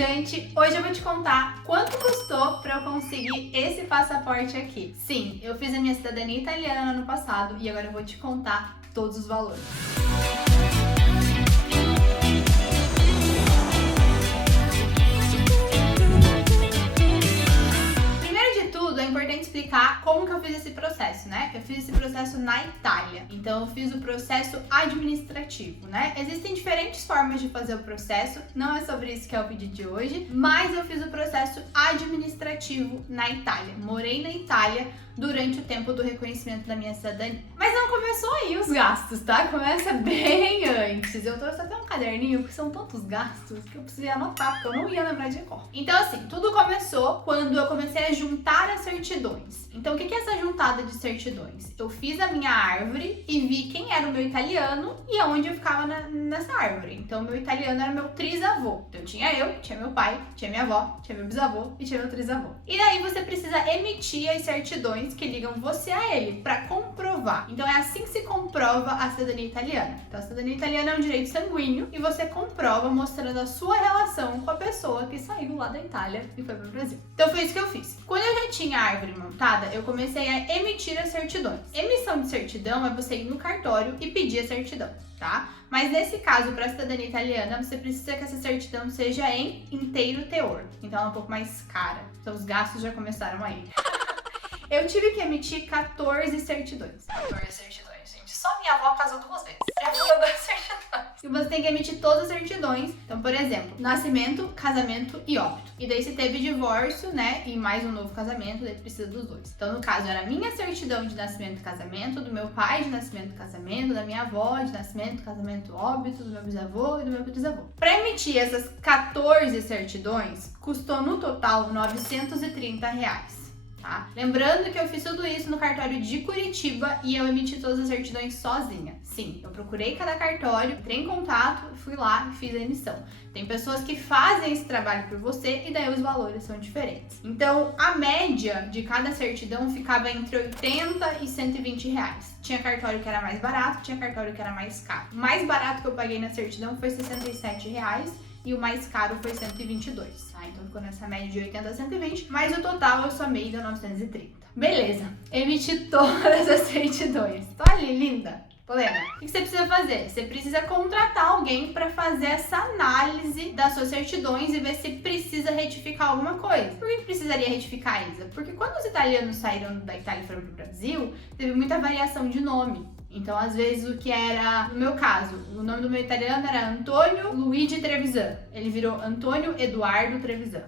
viajante! Hoje eu vou te contar quanto custou para eu conseguir esse passaporte aqui. Sim, eu fiz a minha cidadania italiana no passado e agora eu vou te contar todos os valores. É importante explicar como que eu fiz esse processo, né? Eu fiz esse processo na Itália, então eu fiz o processo administrativo, né? Existem diferentes formas de fazer o processo, não é sobre isso que é o vídeo de hoje, mas eu fiz o processo administrativo na Itália. Morei na Itália durante o tempo do reconhecimento da minha cidadania. Mas não começou aí os gastos, tá? Começa bem antes. Eu trouxe até um caderninho, porque são tantos gastos que eu precisei anotar, porque eu não ia lembrar de cor. Então assim, tudo começou quando eu comecei a juntar as certidões. Então o que é essa juntada de certidões? Eu fiz a minha árvore e vi quem era o meu italiano e aonde eu ficava nessa árvore. Então meu italiano era meu trisavô. Então tinha eu, tinha meu pai, tinha minha avó, tinha meu bisavô e tinha meu trisavô. E daí você precisa emitir as certidões que ligam você a ele para comprovar. Então é assim que se comprova a cidadania italiana. Então a cidadania italiana é um direito sanguíneo e você comprova mostrando a sua relação com a pessoa que saiu lá da Itália e foi para o Brasil. Então foi isso que eu fiz. Quando eu já tinha a árvore montada, eu comecei a emitir as certidões. Emissão de certidão é você ir no cartório e pedir a certidão, tá? Mas nesse caso, para a cidadania italiana, você precisa que essa certidão seja em inteiro teor. Então ela é um pouco mais cara. Então os gastos já começaram aí. Eu tive que emitir 14 certidões. 14 certidões, gente. Só minha avó casou 2 vezes. Já falou 2 certidões. E você tem que emitir todas as certidões. Então, por exemplo, nascimento, casamento e óbito. E daí se teve divórcio, né? E mais um novo casamento, daí precisa dos dois. Então, no caso, era a minha certidão de nascimento e casamento, do meu pai de nascimento e casamento, da minha avó de nascimento, casamento, óbito, do meu bisavô e do meu bisavô. Para emitir essas 14 certidões, custou no total R$930. Tá? Lembrando que eu fiz tudo isso no cartório de Curitiba e eu emiti todas as certidões sozinha. Sim, eu procurei cada cartório, entrei em contato, fui lá e fiz a emissão. Tem pessoas que fazem esse trabalho por você e daí os valores são diferentes. Então, a média de cada certidão ficava entre 80 e 120 reais. Tinha cartório que era mais barato, tinha cartório que era mais caro. O mais barato que eu paguei na certidão foi 67 reais. E o mais caro foi 122, tá? Então ficou nessa média de 80 a 120, mas o total eu somei deu 930. Beleza, emiti todas as certidões. Tô ali, linda. Plena. O que você precisa fazer? Você precisa contratar alguém para fazer essa análise das suas certidões e ver se precisa retificar alguma coisa. Por que precisaria retificar, Isa? Porque quando os italianos saíram da Itália e foram pro Brasil, teve muita variação de nome. Então, às vezes, o que era, no meu caso, o nome do meu italiano era Antônio Luigi Trevisan. Ele virou Antônio Eduardo Trevisan.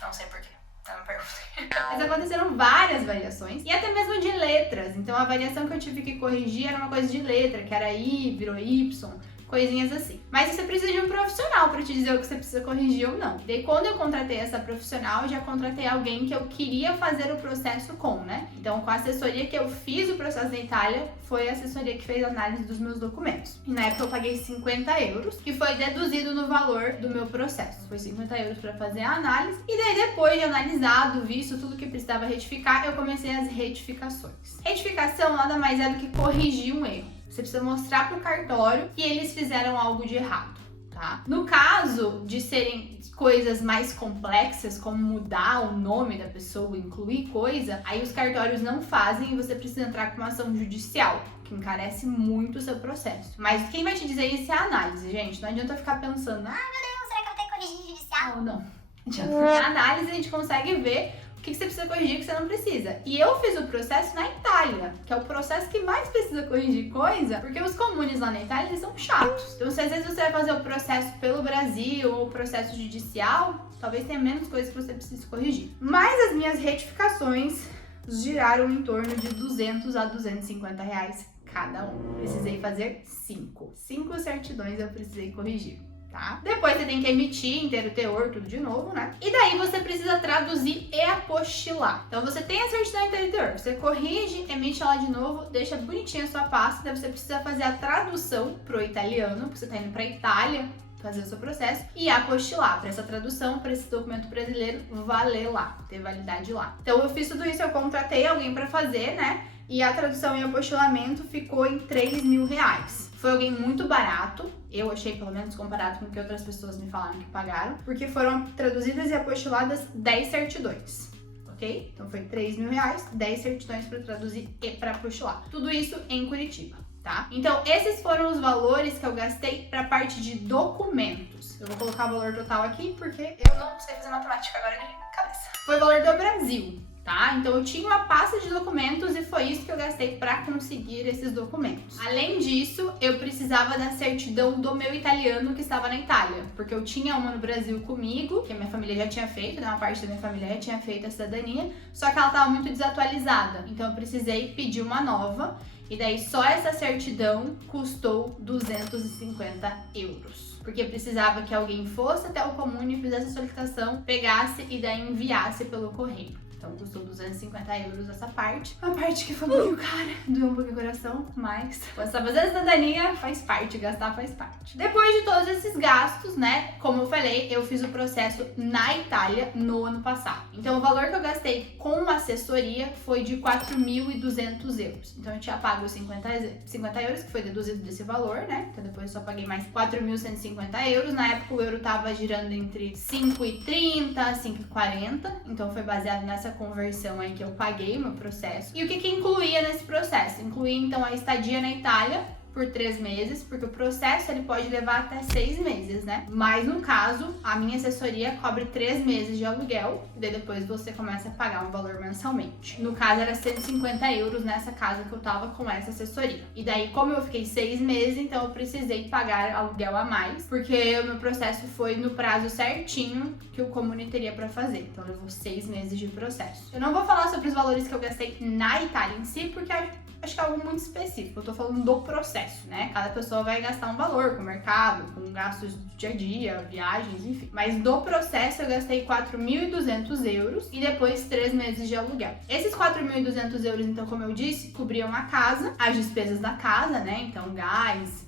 Não sei porquê, não me perguntei. Mas aconteceram várias variações e até mesmo de letras. Então, a variação que eu tive que corrigir era uma coisa de letra, que era I, virou Y, coisinhas assim. Mas você precisa de um profissional para te dizer o que você precisa corrigir ou não. Daí, quando eu contratei essa profissional, eu já contratei alguém que eu queria fazer o processo com, né? Então, com a assessoria que eu fiz o processo na Itália, foi a assessoria que fez a análise dos meus documentos. E na época eu paguei 50 euros, que foi deduzido no valor do meu processo. Foi 50 euros para fazer a análise. E daí, depois de analisado, visto tudo que precisava retificar, eu comecei as retificações. Retificação nada mais é do que corrigir um erro. Você precisa mostrar para o cartório que eles fizeram algo de errado, tá? No caso de serem coisas mais complexas, como mudar o nome da pessoa, incluir coisa, aí os cartórios não fazem e você precisa entrar com uma ação judicial, que encarece muito o seu processo. Mas quem vai te dizer isso é a análise, gente. Não adianta ficar pensando, ah, meu Deus, será que eu vou ter que corrigir judicial? Não, não. Na análise a gente consegue ver o que você precisa corrigir e o que você não precisa. E eu fiz o processo na Itália, que é o processo que mais precisa corrigir coisa, porque os comunes lá na Itália, eles são chatos. Então, se às vezes você vai fazer o processo pelo Brasil ou o processo judicial, talvez tenha menos coisas que você precise corrigir. Mas as minhas retificações giraram em torno de 200 a 250 reais cada um. Precisei fazer 5 certidões eu precisei corrigir. Tá? Depois você tem que emitir inteiro teor, tudo de novo, né? E daí você precisa traduzir e apostilar. Então você tem a certidão inteiro teor, você corrige, emite ela de novo, deixa bonitinha a sua pasta, daí você precisa fazer a tradução pro italiano, porque você tá indo pra Itália fazer o seu processo, e apostilar para essa tradução, para esse documento brasileiro valer lá, ter validade lá. Então eu fiz tudo isso, eu contratei alguém para fazer, né? e a tradução e apostilamento ficou em R$3.000. Foi alguém muito barato, eu achei pelo menos comparado com o que outras pessoas me falaram que pagaram, porque foram traduzidas e apostiladas 10 certidões. Ok? Então foi R$3.000, 10 certidões para traduzir e para apostilar. Tudo isso em Curitiba, tá? Então esses foram os valores que eu gastei para a parte de documentos. Eu vou colocar o valor total aqui porque eu não sei fazer matemática agora de cabeça. Foi o valor do Brasil, tá? Então eu tinha uma pasta de documentos e foi isso que eu gastei para conseguir esses documentos. Além disso, eu precisava da certidão do meu italiano que estava na Itália, porque eu tinha uma no Brasil comigo, que a minha família já tinha feito, né? Uma parte da minha família já tinha feito a cidadania, só que ela estava muito desatualizada, então eu precisei pedir uma nova. E daí só essa certidão custou €250. Porque precisava que alguém fosse até o Comune, fizesse a solicitação, pegasse e daí enviasse pelo correio. Então custou €250 essa parte. Uma parte que foi muito cara, doeu um pouco o coração, mas quando você tá fazendo cidadania, faz parte, gastar faz parte. Depois de todos esses gastos, né, como eu falei, eu fiz o processo na Itália no ano passado. Então o valor que eu gastei com assessoria foi de €4.200. Então eu tinha pago €50, que foi deduzido desse valor, né, então depois eu só paguei mais €4.150. Na época o euro tava girando entre 5,30, 5,40, então foi baseado nessa conversão aí que eu paguei o meu processo. E o que incluía nesse processo? Incluía então a estadia na Itália por 3 meses, porque o processo ele pode levar até 6 meses, né? Mas no caso, a minha assessoria cobre 3 meses de aluguel, e daí depois você começa a pagar um valor mensalmente. No caso era €150 nessa casa que eu tava com essa assessoria. E daí, como eu fiquei 6 meses, então eu precisei pagar aluguel a mais, porque o meu processo foi no prazo certinho que o Comune teria pra fazer. Então levou 6 meses de processo. Eu não vou falar sobre os valores que eu gastei na Itália em si, porque acho que é algo muito específico. Eu tô falando do processo, né? Cada pessoa vai gastar um valor com o mercado, com gastos do dia a dia, viagens, enfim. Mas do processo eu gastei €4.200 e depois 3 meses de aluguel. Esses €4.200, então, como eu disse, cobriam a casa, as despesas da casa, né? Então, gás,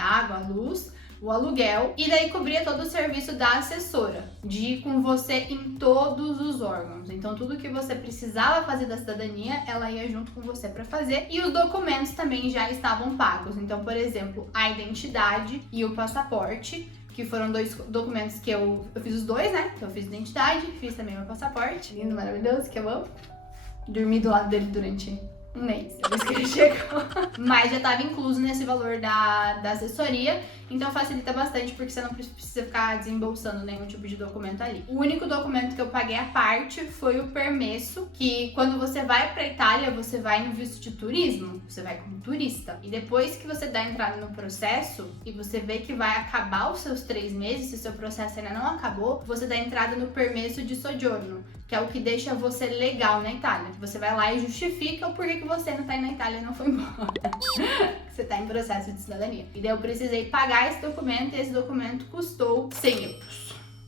água, luz, o aluguel, e daí cobria todo o serviço da assessora, de ir com você em todos os órgãos. Então tudo que você precisava fazer da cidadania, ela ia junto com você para fazer, e os documentos também já estavam pagos. Então, por exemplo, a identidade e o passaporte, que foram 2 documentos que eu fiz os dois, né? Então eu fiz identidade, fiz também meu passaporte, lindo, maravilhoso, que eu amo. Dormi do lado dele durante um mês, depois que ele chegou. Mas já estava incluso nesse valor da assessoria, então facilita bastante porque você não precisa ficar desembolsando nenhum tipo de documento ali. O único documento que eu paguei à parte foi o permesso, que quando você vai pra Itália, você vai no visto de turismo, você vai como turista. E depois que você dá entrada no processo e você vê que vai acabar os seus 3 meses, se o seu processo ainda não acabou, você dá entrada no permesso de soggiorno, que é o que deixa você legal na Itália. Você vai lá e justifica o porquê que você não tá indo na Itália e não foi embora. Você tá em processo de cidadania. E daí eu precisei pagar esse documento, e esse documento custou €100,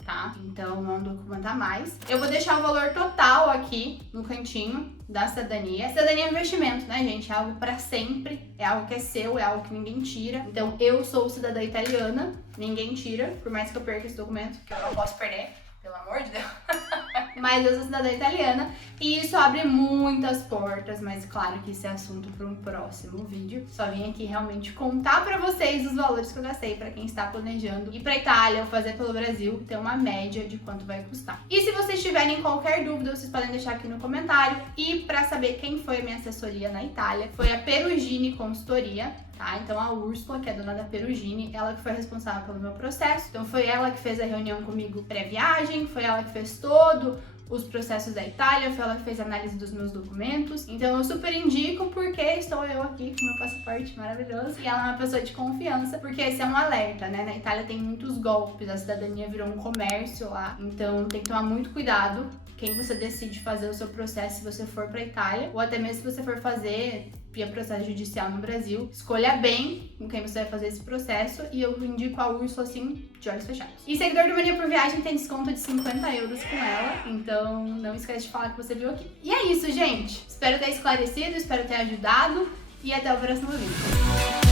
tá? Então é um documento a mais. Eu vou deixar o valor total aqui no cantinho da cidadania. Cidadania é investimento, né, gente? É algo pra sempre, é algo que é seu, é algo que ninguém tira. Então eu sou cidadã italiana, ninguém tira, por mais que eu perca esse documento, que eu não posso perder, pelo amor de Deus. Mas eu sou cidadã italiana e isso abre muitas portas, mas claro que isso é assunto para um próximo vídeo. Só vim aqui realmente contar para vocês os valores que eu gastei para quem está planejando ir para Itália ou fazer pelo Brasil, ter uma média de quanto vai custar. E se vocês tiverem qualquer dúvida, vocês podem deixar aqui no comentário. E para saber quem foi a minha assessoria na Itália, foi a Perugini Consultoria. Tá? Então a Úrsula, que é a dona da Perugini, ela que foi responsável pelo meu processo. Então foi ela que fez a reunião comigo pré-viagem, foi ela que fez todo os processos da Itália, foi ela que fez a análise dos meus documentos. Então eu super indico porque estou eu aqui com meu passaporte maravilhoso. E ela é uma pessoa de confiança, porque esse é um alerta, né? Na Itália tem muitos golpes, a cidadania virou um comércio lá. Então tem que tomar muito cuidado quem você decide fazer o seu processo se você for pra Itália, ou até mesmo se você for fazer via processo judicial no Brasil. Escolha bem com quem você vai fazer esse processo e eu indico a Úrsula assim, de olhos fechados. E seguidor do Mania por Viagem tem desconto de €50 com ela, então não esquece de falar que você viu aqui. E é isso, gente. Espero ter esclarecido, espero ter ajudado e até o próximo vídeo.